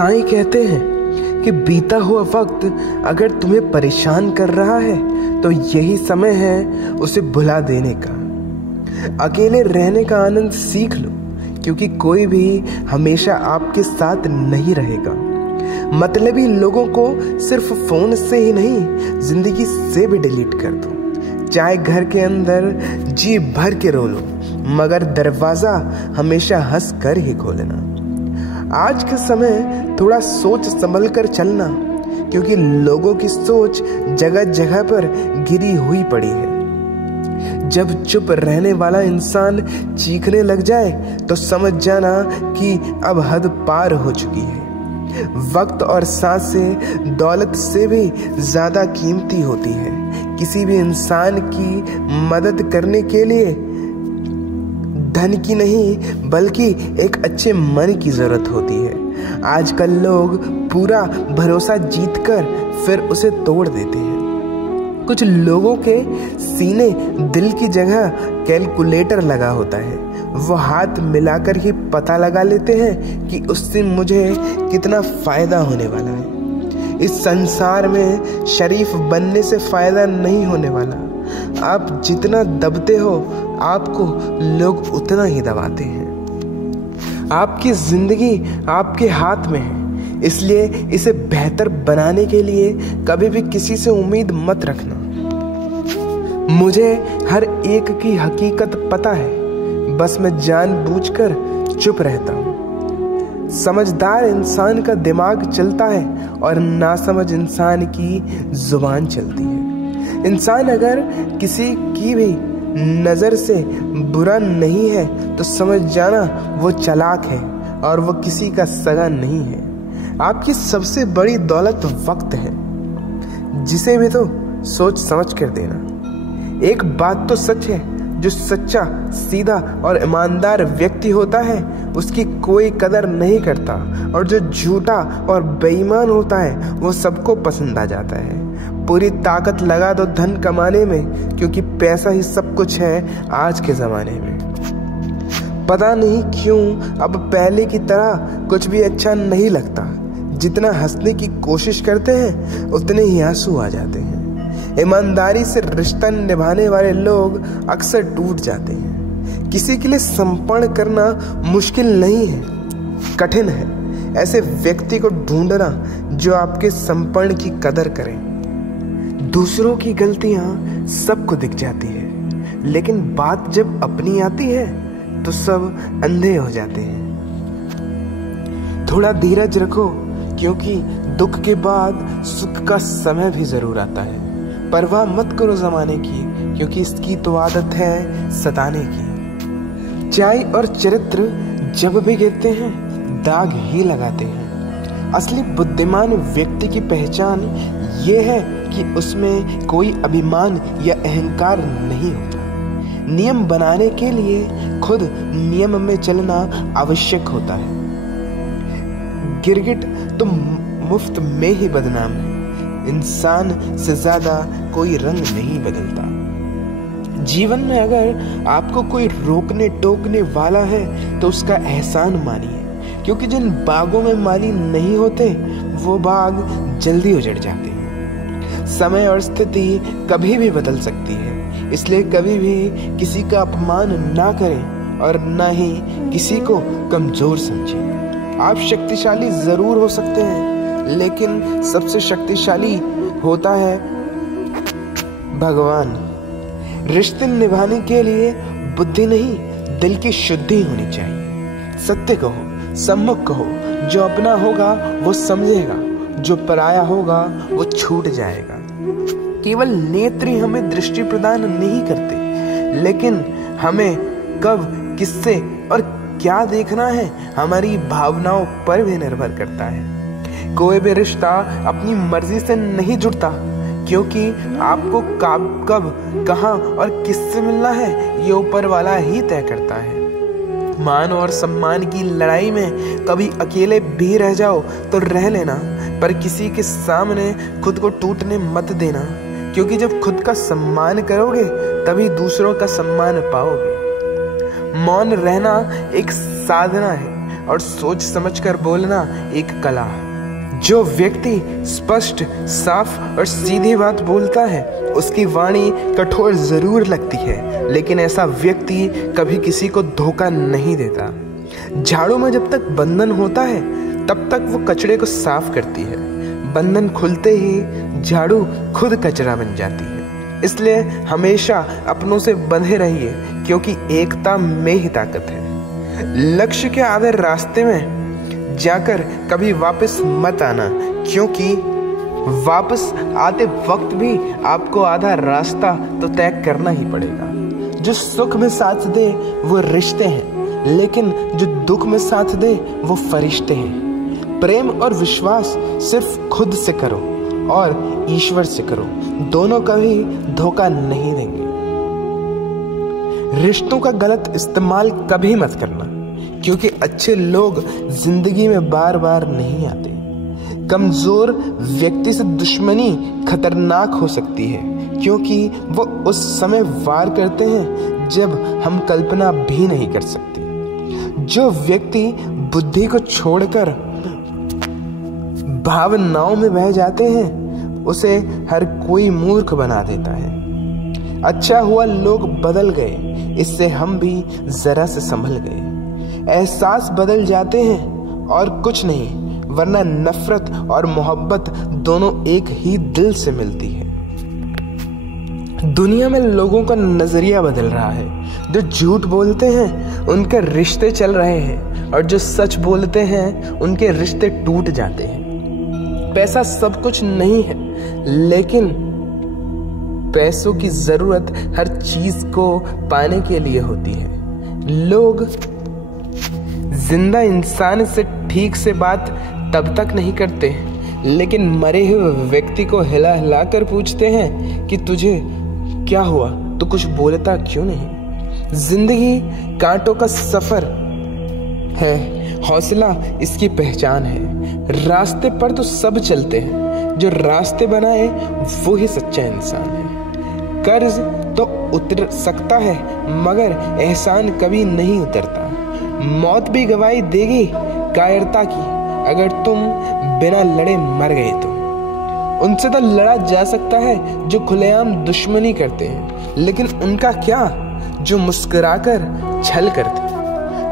साईं कहते हैं कि बीता हुआ वक्त अगर तुम्हें परेशान कर रहा है तो यही समय है उसे भुला देने का। अकेले रहने का आनंद सीख लो, क्योंकि कोई भी हमेशा आपके साथ नहीं रहेगा। मतलबी लोगों को सिर्फ फोन से ही नहीं, जिंदगी से भी डिलीट कर दो। चाहे घर के अंदर जी भर के रो लो, मगर दरवाजा हमेशा हंस कर ही खोलना। आज के समय थोड़ा सोच संभल कर चलना, क्योंकि लोगों की सोच जगह जगह पर गिरी हुई पड़ी है। जब चुप रहने वाला इंसान चीखने लग जाए तो समझ जाना कि अब हद पार हो चुकी है। वक्त और सांसें दौलत से भी ज्यादा कीमती होती है। किसी भी इंसान की मदद करने के लिए धन की नहीं, बल्कि एक अच्छे मन की जरूरत होती है। आजकल लोग पूरा भरोसा जीतकर फिर उसे तोड़ देते हैं। कुछ लोगों के सीने दिल की जगह कैलकुलेटर लगा होता है। वो हाथ मिलाकर ही पता लगा लेते हैं कि उससे मुझे कितना फायदा होने वाला है। इस संसार में शरीफ बनने से फायदा नहीं होने वाला। आप जितना दबते हो, आपको लोग उतना ही दबाते हैं। आपकी जिंदगी आपके हाथ में है, इसलिए इसे बेहतर बनाने के लिए कभी भी किसी से उम्मीद मत रखना। मुझे हर एक की हकीकत पता है, बस मैं जानबूझकर चुप रहता हूँ। समझदार इंसान का दिमाग चलता है और नासमझ इंसान की जुबान चलती है। इंसान अगर किसी की भी नजर से बुरा नहीं है तो समझ जाना वो चालाक है और वो किसी का सगा नहीं है। आपकी सबसे बड़ी दौलत वक्त है, जिसे भी तो सोच समझ कर देना। एक बात तो सच है, जो सच्चा, सीधा और ईमानदार व्यक्ति होता है उसकी कोई कदर नहीं करता, और जो झूठा और बेईमान होता है वो सबको पसंद आ जाता है। पूरी ताकत लगा दो धन कमाने में, क्योंकि पैसा ही सब कुछ है आज के ज़माने में। पता नहीं क्यों अब पहले की तरह कुछ भी अच्छा नहीं लगता। जितना हंसने की कोशिश करते हैं उतने ही आंसू आ जाते हैं। ईमानदारी से रिश्ता निभाने वाले लोग अक्सर टूट जाते हैं। किसी के लिए समर्पण करना मुश्किल नहीं है, कठिन है। ऐसे व्यक्ति को ढूंढना जो आपके समर्पण की कदर करे। दूसरों की गलतियां सबको दिख जाती है, लेकिन बात जब अपनी आती है तो सब अंधे हो जाते हैं। थोड़ा धीरज रखो, क्योंकि दुख के बाद सुख का समय भी जरूर आता है। परवाह मत करो जमाने की, क्योंकि इसकी तो आदत है सताने की। चाय और चरित्र जब भी गिरते हैं दाग ही लगाते हैं। असली बुद्धिमान व्यक्ति की पहचान ये है कि उसमें कोई अभिमान या अहंकार नहीं होता। नियम बनाने के लिए खुद नियम में चलना आवश्यक होता है। गिरगिट तो मुफ्त में ही बदनाम है। इंसान से ज्यादा कोई रंग नहीं बदलता। जीवन में अगर आपको कोई रोकने टोकने वाला है तो उसका एहसान मानिए, क्योंकि जिन बागों में माली नहीं होते वो बाग जल्दी उजड़ जाते हैं। समय और स्थिति कभी भी बदल सकती है, इसलिए कभी भी किसी का अपमान ना करें और ना ही किसी को कमजोर समझें। आप शक्तिशाली जरूर हो सकते हैं, लेकिन सबसे शक्तिशाली होता है भगवान। रिश्ते निभाने के लिए बुद्धि नहीं, दिल की शुद्धि होनी चाहिए। सत्य कहो, सम्मुख कहो। जो अपना होगा वो समझेगा, जो पराया होगा वो छूट जाएगा। केवल नेत्र ही हमें दृष्टि प्रदान नहीं करते, लेकिन हमें कब, किससे और क्या देखना है हमारी भावनाओं पर भी निर्भर करता है। कोई भी रिश्ता अपनी मर्जी से नहीं जुड़ता, क्योंकि आपको कब, कहां और किससे मिलना है ये ऊपर वाला ही तय करता है। मान और सम्मान की लड़ाई में कभी अकेले भी रह जाओ तो रह लेना, पर किसी के सामने खुद को टूटने मत देना, क्योंकि जब खुद का सम्मान करोगे तभी दूसरों का सम्मान पाओगे। मौन रहना एक साधना है और सोच समझकर बोलना एक कला। जो व्यक्ति स्पष्ट, साफ और सीधी बात बोलता है उसकी वाणी कठोर जरूर लगती है, लेकिन ऐसा व्यक्ति कभी किसी को धोखा नहीं देता। झाड़ू में जब तक बंधन होता है तब तक वो कचरे को साफ करती है। बंधन खुलते ही झाड़ू खुद कचरा बन जाती है। इसलिए हमेशा अपनों से बंधे रहिए, क्योंकि एकता में ही ताकत है। लक्ष्य के आधे रास्ते में जाकर कभी वापस मत आना, क्योंकि वापस आते वक्त भी आपको आधा रास्ता तो तय करना ही पड़ेगा। जो सुख में साथ दे वो रिश्ते हैं, लेकिन जो दुख में साथ दे वो फरिश्ते हैं। प्रेम और विश्वास सिर्फ खुद से करो और ईश्वर से करो, दोनों कभी धोखा नहीं देंगे। रिश्तों का गलत इस्तेमाल कभी मत करना, क्योंकि अच्छे लोग जिंदगी में बार बार नहीं आते। कमजोर व्यक्ति से दुश्मनी खतरनाक हो सकती है, क्योंकि वो उस समय वार करते हैं जब हम कल्पना भी नहीं कर सकते। जो व्यक्ति बुद्धि को छोड़कर भावनाओं में बह जाते हैं उसे हर कोई मूर्ख बना देता है। अच्छा हुआ लोग बदल गए, इससे हम भी जरा से संभल गए। एहसास बदल जाते हैं और कुछ नहीं, वरना नफरत और मोहब्बत दोनों एक ही दिल से मिलती है। दुनिया में लोगों का नजरिया बदल रहा है। जो झूठ बोलते हैं उनके रिश्ते चल रहे हैं, और जो सच बोलते हैं उनके रिश्ते टूट जाते हैं। पैसा सब कुछ नहीं है, लेकिन पैसों की जरूरत हर चीज को पाने के लिए होती है। लोग जिंदा इंसान से ठीक से बात तब तक नहीं करते, लेकिन मरे हुए व्यक्ति को हिला हिला कर पूछते हैं कि तुझे क्या हुआ, तो कुछ बोलता क्यों नहीं। जिंदगी कांटों का सफर है, हौसला इसकी पहचान है। रास्ते पर तो सब चलते हैं, जो रास्ते बनाए वो ही सच्चा इंसान है। कर्ज तो उतर सकता है, मगर एहसान कभी नहीं उतरता। मौत भी गवाही देगी कायरता की, अगर तुम बिना लड़े मर गए तो। उनसे तो लड़ा जा सकता है जो खुलेआम दुश्मनी करते हैं, लेकिन उनका क्या जो मुस्कुराकर छल करते।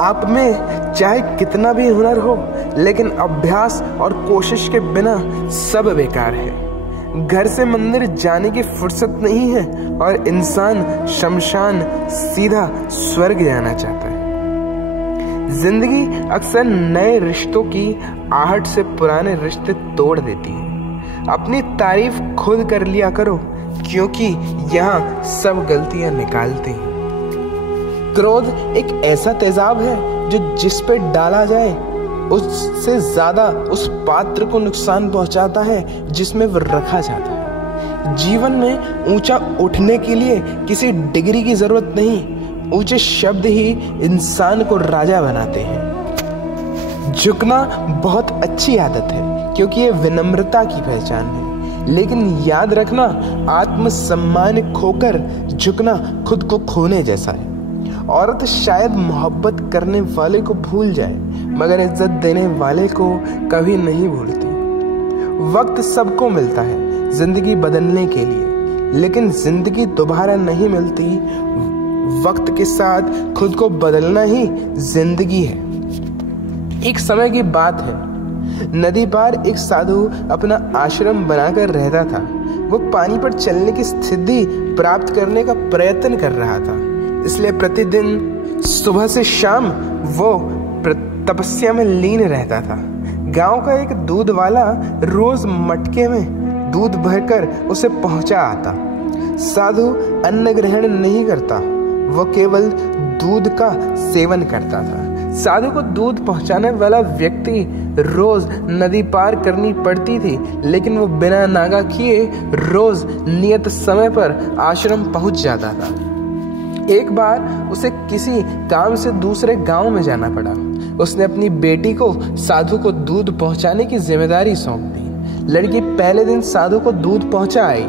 आप में चाहे कितना भी हुनर हो, लेकिन अभ्यास और कोशिश के बिना सब बेकार है। घर से मंदिर जाने की फुर्सत नहीं है, और इंसान शमशान सीधा स्वर्ग जाना चाहता है। जिंदगी अक्सर नए रिश्तों की आहट से पुराने रिश्ते तोड़ देती है। अपनी तारीफ खुद कर लिया करो, क्योंकि यहाँ सब गलतियां निकालते हैं। क्रोध एक ऐसा तेजाब है जो जिस पे डाला जाए उससे ज्यादा उस पात्र को नुकसान पहुंचाता है जिसमें वो रखा जाता है। जीवन में ऊंचा उठने के लिए किसी डिग्री की जरूरत नहीं, ऊंचे शब्द ही इंसान को राजा बनाते हैं। झुकना बहुत अच्छी आदत है, क्योंकि ये विनम्रता की पहचान है, लेकिन याद रखना आत्मसम्मान खोकर झुकना खुद को खोने जैसा है। औरत शायद मोहब्बत करने वाले को भूल जाए, मगर इज्जत देने वाले को कभी नहीं भूलती। वक्त सबको मिलता है जिंदगी बदलने के लिए, लेकिन जिंदगी दोबारा नहीं मिलती। वक्त के साथ खुद को बदलना ही जिंदगी है। एक समय की बात है, नदी पार एक साधु अपना आश्रम बनाकर रहता था। वो पानी पर चलने की स्थिति प्राप्त करने का प्रयत्न कर रहा था, इसलिए प्रतिदिन सुबह से शाम वो तपस्या में लीन रहता था। गांव का एक दूध वाला रोज मटके में दूध भरकर उसे पहुंचा आता। साधु अन्न ग्रहण नहीं करता, वो केवल दूध का सेवन करता था। साधु को दूध पहुंचाने वाला व्यक्ति रोज नदी पार करनी पड़ती थी, लेकिन वो बिना नागा किए रोज नियत समय पर आश्रम पहुंच जाता था। एक बार उसे किसी काम से दूसरे गांव में जाना पड़ा। उसने अपनी बेटी को साधु को दूध पहुंचाने की जिम्मेदारी सौंप दी। लड़की पहले दिन साधु को दूध पहुंचा आई।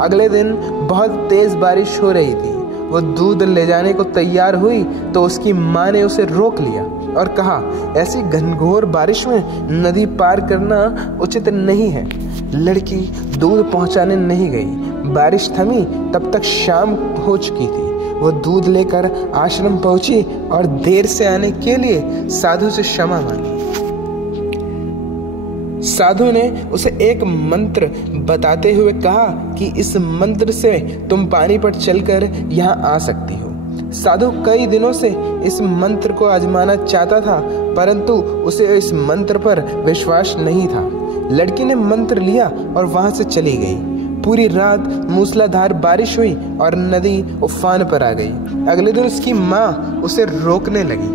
अगले दिन बहुत तेज बारिश हो रही थी। वो दूध ले जाने को तैयार हुई तो उसकी माँ ने उसे रोक लिया और कहा, ऐसी घनघोर बारिश में नदी पार करना उचित नहीं है। लड़की दूध पहुंचाने नहीं गई। बारिश थमी तब तक शाम हो चुकी थी। वो दूध लेकर आश्रम पहुंची और देर से आने के लिए साधु से क्षमा मांगी। साधु ने उसे एक मंत्र बताते हुए कहा कि इस मंत्र से तुम पानी पर चलकर यहाँ आ सकती हो। साधु कई दिनों से इस मंत्र को आजमाना चाहता था, परंतु उसे इस मंत्र पर विश्वास नहीं था। लड़की ने मंत्र लिया और वहां से चली गई। पूरी रात मूसलाधार बारिश हुई और नदी उफान पर आ गई। अगले दिन उसकी माँ उसे रोकने लगी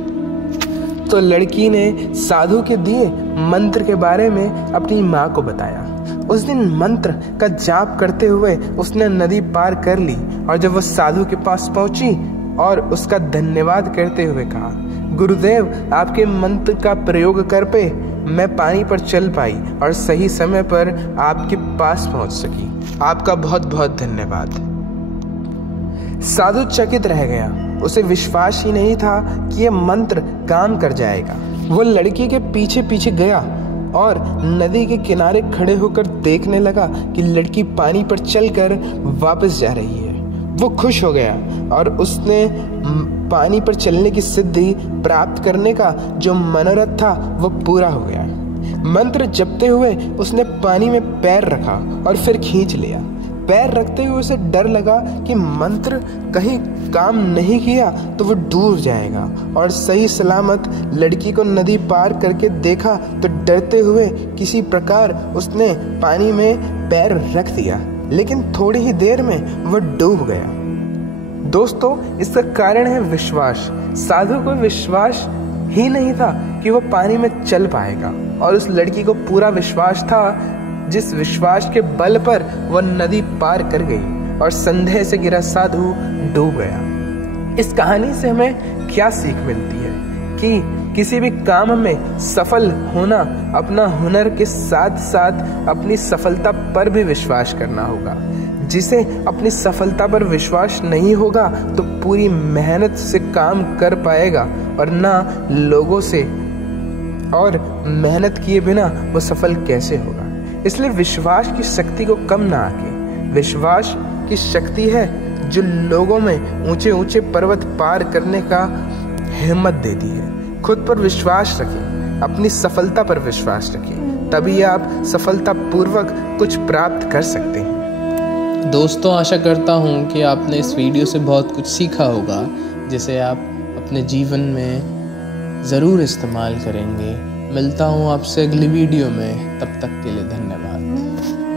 तो लड़की ने साधु के दिए मंत्र के बारे में अपनी माँ को बताया। उस दिन मंत्र का जाप करते हुए उसने नदी पार कर ली और जब वह साधु के पास पहुंची और उसका धन्यवाद करते हुए कहा, गुरुदेव, आपके मंत्र का प्रयोग कर पे मैं पानी पर चल पाई और सही समय पर आपके पास पहुंच सकी। आपका बहुत बहुत धन्यवाद। साधु चकित रह गया। उसे विश्वास ही नहीं था कि यह मंत्र काम कर जाएगा। वो लड़की के पीछे पीछे गया और नदी के किनारे खड़े होकर देखने लगा कि लड़की पानी पर चलकर वापस जा रही है। वो खुश हो गया और उसने पानी पर चलने की सिद्धि प्राप्त करने का जो मनोरथ था वो पूरा हो गया। मंत्र जपते हुए उसने पानी में पैर रखा और फिर खींच लिया। पैर रखते हुए उसे डर लगा कि मंत्र कहीं काम नहीं किया तो वो डूब जाएगा, और सही सलामत लड़की को नदी पार करके देखा तो डरते हुए किसी प्रकार उसने पानी में पैर रख दिया, लेकिन थोड़ी ही देर में वह डूब गया। दोस्तों, इसका कारण है विश्वास। साधु को विश्वास ही नहीं था कि वह पानी में चल पाएगा, और उस लड़की को पूरा विश्वास था, जिस विश्वास के बल पर वह नदी पार कर गई और संदेह से घिरा साधु डूब गया। इस कहानी से हमें क्या सीख मिलती है कि किसी भी काम में सफल होना अपना हुनर के साथ साथ अपनी सफलता पर भी विश्वास करना होगा। जिसे अपनी सफलता पर विश्वास नहीं होगा तो पूरी मेहनत से काम कर पाएगा और ना लोगों से, और मेहनत किए बिना वो सफल कैसे होगा। इसलिए विश्वास की शक्ति को कम ना आके, विश्वास की शक्ति है जो लोगों में ऊंचे ऊंचे पर्वत पार करने का हिम्मत देती है। खुद पर विश्वास रखें, अपनी सफलता पर विश्वास रखें, तभी आप सफलता पूर्वक कुछ प्राप्त कर सकते हैं। दोस्तों, आशा करता हूँ कि आपने इस वीडियो से बहुत कुछ सीखा होगा, जिसे आप अपने जीवन में ज़रूर इस्तेमाल करेंगे। मिलता हूँ आपसे अगली वीडियो में, तब तक के लिए धन्यवाद।